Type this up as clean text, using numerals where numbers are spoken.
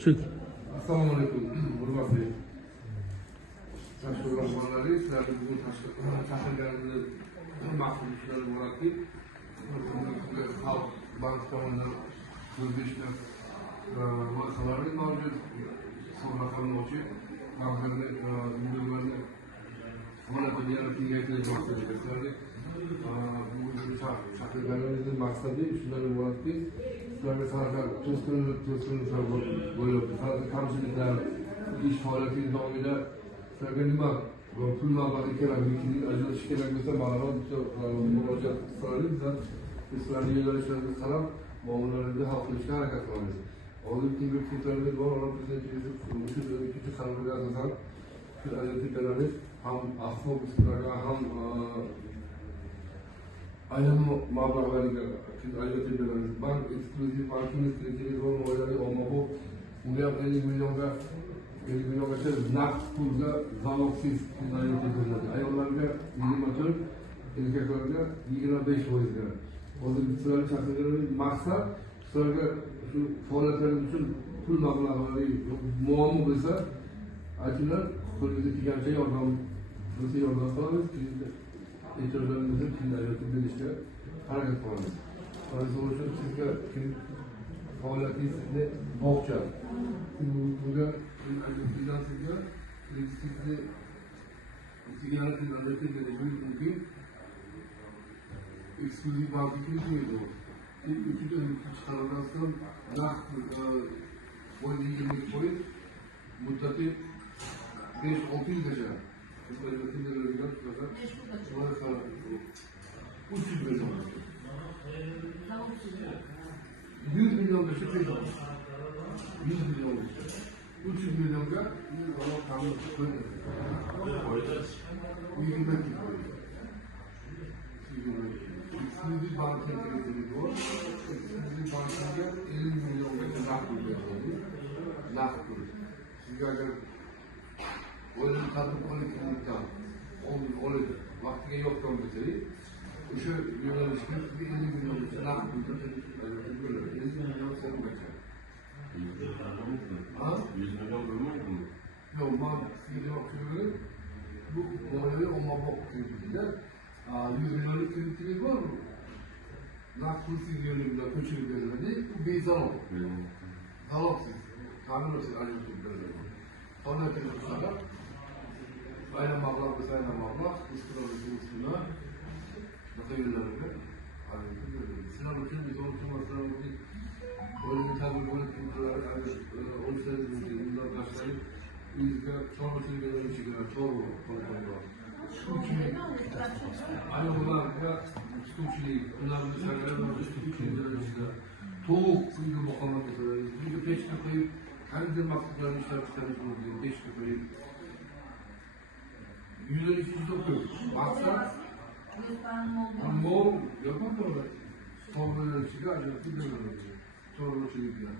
Shu. Assalomu alaykum, hurmatli tashkil rahbarlari, sizlarni bugun chaqirganimizni maqsad ishlari bo'ladiki, xalq bank tomonidan O'zbekiston loyihalari mavjud, hisob raqamini ochib, banklarni individualni holatini yana kengaytirmoqchi. Sizlarga bugun chaqirganimizning maqsadi shundan iboratki, sizlarga qanaqa to'sqinliklar bo'lyapti, qanaqa kamchiliklar, ish faoliyati davomida sizlarga nima pul mablag'i kerak, likvidlik ajratish kerak bo'lsa, ma'lumot murojaat qilaylik. Biz sizlarning yo'nalishlaringizga qarab muammolaringizni hal qilishga harakat qilamiz. Hozir kengaytirishlarimiz bor, ular bizga ikkinchi qarorga asosan pul ajratib beramiz. Ham avtobuslarga, ham ayrim mablag'larga ajratib beramiz. Bank eksklyuziv banking telefon oilaviy ommabop unga 50 milliongacha naqd pulga zalogsiz ajratib beriladi. Ayollarga 24, erkaklarga 25%ga. Hozir sizlarni chaqirganimiz maqsad sizlarga shu faoliyatlaringiz uchun pul mablag'lari muammo bo'lsa, aytinglar, qo'lingizga kelgancha yordam qilamiz. Ehtiyojlaringizni keyin ajratib berishga harakat qilamiz. So'ng sizga faoliyatingizni bog'cha. Bunga ajratishdan sizga kreditni ajratib berish mumkin. Eksklyuziv banking deydi. Uchinchi qarordan so'ng naqd foiz muddati 5-6 yilgacha. 100 milyongacha pul 100 milyon 300 milyonga ta'min qo'yadi. Eksklyuziv banking krediti bor. Eksklyuziv bankingga 50 milyongacha naqd pul beriladi. Naqd pul. Sizga agar o'yin qadr olingan olib vaqtiga yo'qdan bo'lsangiz, o'sha yo'nalishga 50 milliongacha naqd pul beriladi. 50 million so'mgacha. 100 million bo'lmaydimi? Yo'q, men sizga demoqchiman, bu oilaviy ommabop kreditida 100 millionlik kreditingiz bormi? Naqd pul siz yo'lingizda ko'chirib beriladi, bu bezalog. Zalogsiz, ta'minsiz ajratib beriladi. Holatini sabab aynan mablag' bo'lsa, aynan mablag' ustuna yo'llarga sizlar uchun biz o'yinni tadbirkor kunlari o'lishlaringizga boshlab uyingizga chorvachilik yo'nalishiga chorva qilib sutchilik, ayollarga sutchilik, ularni sanglar yo'nalishiga tovuq uyga boqaman desalar, uyga pechka qo'yib qanday maqsadlarni ishlab chiqarish mumkin, pechka qo'yib yo'nalishingiz ko'p. Maqsad mol yapamıyorlar. Sonra çıkar, yapıyor. Sonra çıkıyor.